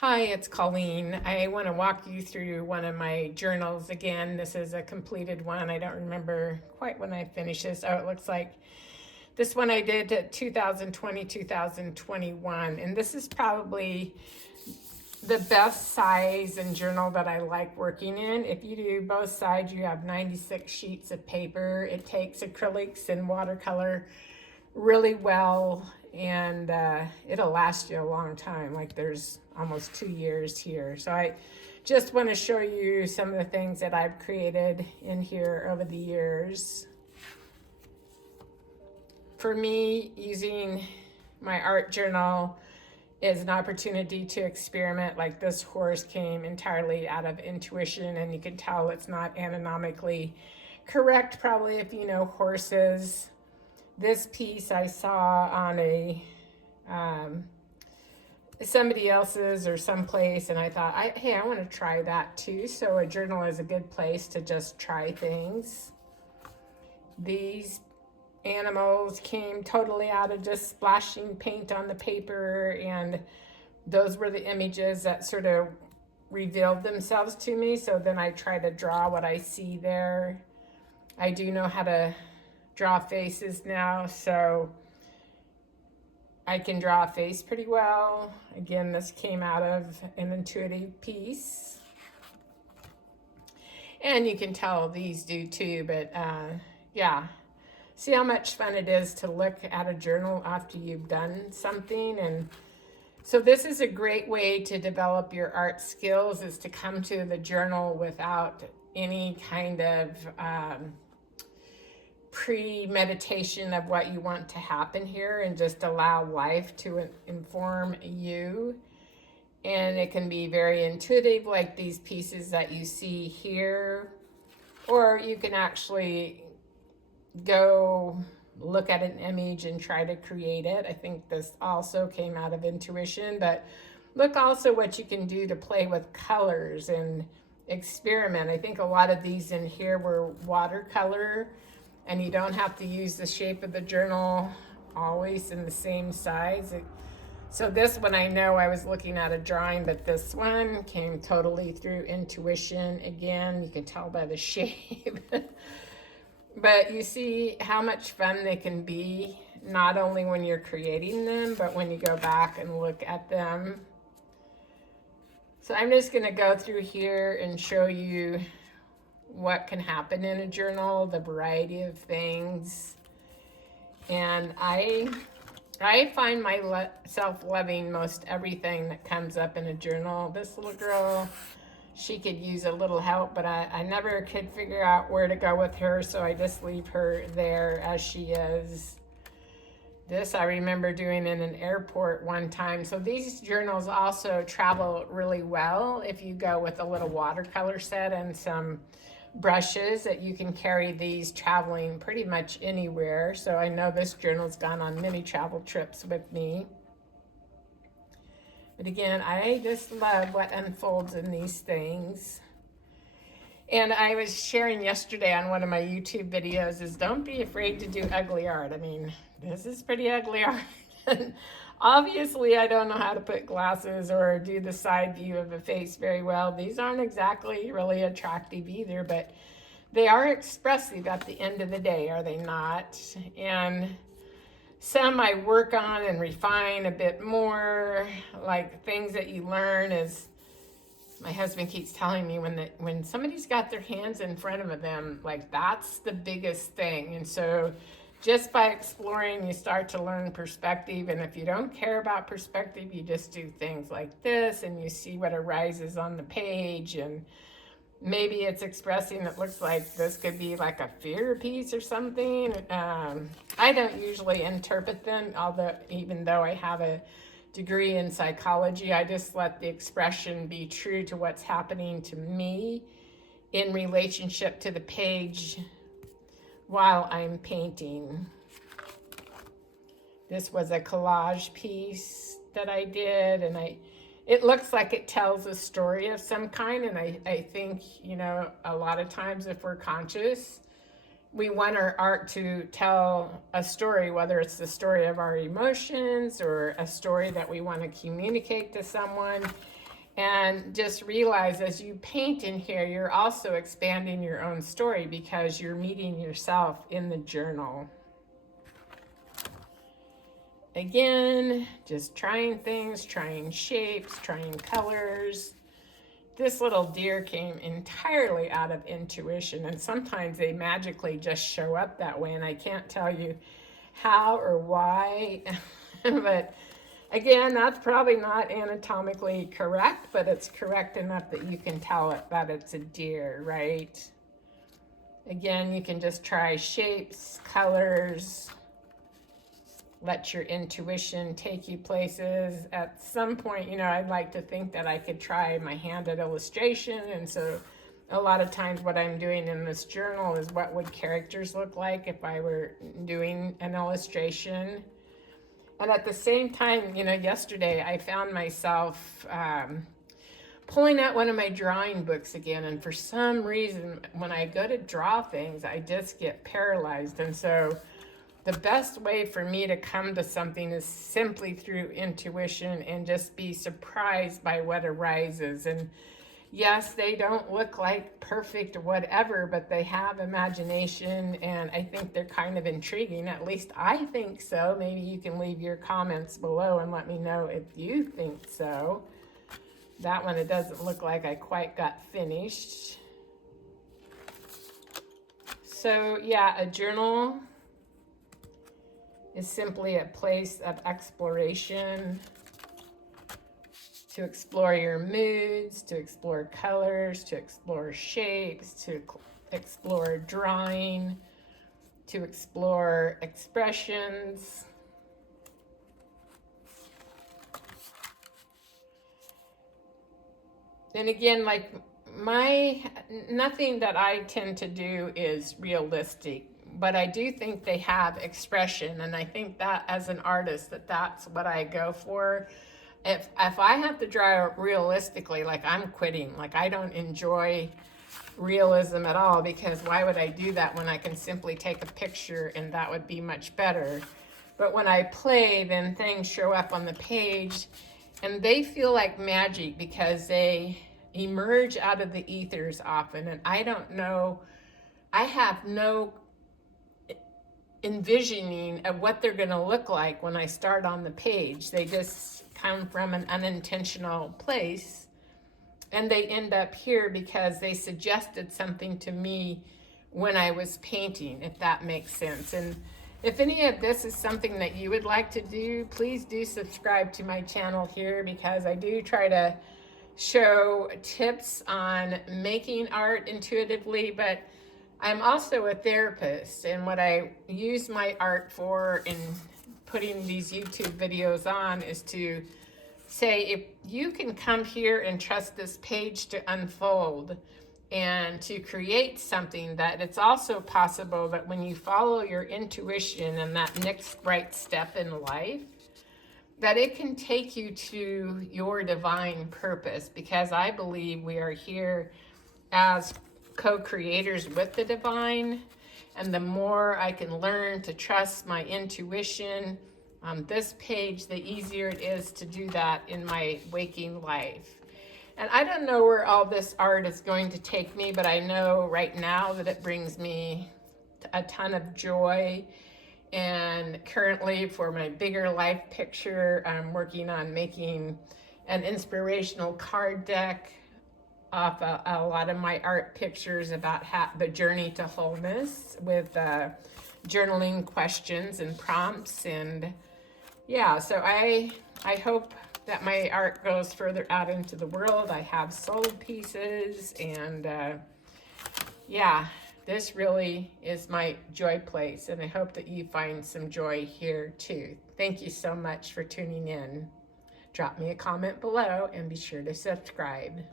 Hi, it's Colleen. I want to walk you through one of my journals again. This is a completed one. I don't remember quite when I finished this. Oh, it looks like this one I did 2020, 2021. And this is probably the best size and journal that I like working in. If you do both sides, you have 96 sheets of paper. It takes acrylics and watercolor really well, and it'll last you a long time. Like there's almost 2 years here. So I just want to show you some of the things that I've created in here over the years. For me, using my art journal is an opportunity to experiment. Like this horse came entirely out of intuition, and you can tell it's not anatomically correct, probably, if you know horses. This piece I saw on a somebody else's or someplace, and I thought, hey, I want to try that too. So a journal is a good place to just try things. These animals came totally out of just splashing paint on the paper, and those were the images that sort of revealed themselves to me. So then I try to draw what I see there. I do know how to draw faces now, so I can draw a face pretty well. Again, this came out of an intuitive piece. And you can tell these do too, but yeah. See how much fun it is to look at a journal after you've done something. And so this is a great way to develop your art skills, is to come to the journal without any kind of premeditation of what you want to happen here, and just allow life to inform you. And it can be very intuitive, like these pieces that you see here, or you can actually go look at an image and try to create it. I think this also came out of intuition, but look also what you can do to play with colors and experiment. I think a lot of these in here were watercolor, and you don't have to use the shape of the journal always in the same size. So this one, I know I was looking at a drawing, but this one came totally through intuition. Again, you can tell by the shape. But you see how much fun they can be, not only when you're creating them, but when you go back and look at them. So I'm just going to go through here and show you what can happen in a journal, the variety of things. And I find myself loving most everything that comes up in a journal. This little girl, she could use a little help, but I never could figure out where to go with her, so I just leave her there as she is. This I remember doing in an airport one time. So these journals also travel really well if you go with a little watercolor set and some brushes, that you can carry these traveling pretty much anywhere. So I know this journal's gone on many travel trips with me. But again, I just love what unfolds in these things. And I was sharing yesterday on one of my YouTube videos is don't be afraid to do ugly art. I mean, this is pretty ugly art. Obviously, I don't know how to put glasses or do the side view of a face very well. These aren't exactly really attractive either, but they are expressive at the end of the day, are they not? And some I work on and refine a bit more, like things that you learn is, my husband keeps telling me, when somebody's got their hands in front of them, like that's the biggest thing. And so just by exploring, you start to learn perspective. And if you don't care about perspective, you just do things like this and you see what arises on the page. And maybe it's expressing, it looks like this could be like a fear piece or something. I don't usually interpret them, even though I have a degree in psychology. I just let the expression be true to what's happening to me in relationship to the page while I'm painting. This was a collage piece that I did, and it looks like it tells a story of some kind. And I think, a lot of times if we're conscious, we want our art to tell a story, whether it's the story of our emotions or a story that we want to communicate to someone. And just realize as you paint in here, you're also expanding your own story because you're meeting yourself in the journal. Again, just trying things, trying shapes, trying colors. This little deer came entirely out of intuition, and sometimes they magically just show up that way, and I can't tell you how or why, but again, that's probably not anatomically correct, but it's correct enough that you can tell it that it's a deer, right? Again, you can just try shapes, colors, let your intuition take you places. At some point, I'd like to think that I could try my handed illustration. And so a lot of times what I'm doing in this journal is what would characters look like if I were doing an illustration. And at the same time, yesterday I found myself pulling out one of my drawing books again. And for some reason, when I go to draw things, I just get paralyzed. And so the best way for me to come to something is simply through intuition and just be surprised by what arises. And yes, they don't look like perfect whatever, but they have imagination, and I think they're kind of intriguing. At least I think so. Maybe you can leave your comments below and let me know if you think so. That one, it doesn't look like I quite got finished. So yeah, a journal is simply a place of exploration, to explore your moods, to explore colors, to explore shapes, to explore drawing, to explore expressions. And again, like nothing that I tend to do is realistic, but I do think they have expression, and I think that as an artist that's what I go for. If I have to draw realistically, like I'm quitting. Like I don't enjoy realism at all, because why would I do that when I can simply take a picture and that would be much better. But when I play, then things show up on the page and they feel like magic because they emerge out of the ethers often. And I don't know, I have no envisioning of what they're going to look like when I start on the page. They just come from an unintentional place, and they end up here because they suggested something to me when I was painting, if that makes sense. And if any of this is something that you would like to do, please do subscribe to my channel here, because I do try to show tips on making art intuitively, but I'm also a therapist, and what I use my art for in putting these YouTube videos on is to say, if you can come here and trust this page to unfold and to create something, that it's also possible that when you follow your intuition and that next right step in life, that it can take you to your divine purpose, because I believe we are here as co-creators with the divine. And the more I can learn to trust my intuition on this page, the easier it is to do that in my waking life. And I don't know where all this art is going to take me, but I know right now that it brings me a ton of joy. And currently, for my bigger life picture, I'm working on making an inspirational card deck off a lot of my art pictures about the journey to wholeness, with journaling questions and prompts. And yeah, so I hope that my art goes further out into the world. I have sold pieces, and yeah, this really is my joy place, and I hope that you find some joy here too. Thank you so much for tuning in. Drop me a comment below and be sure to subscribe.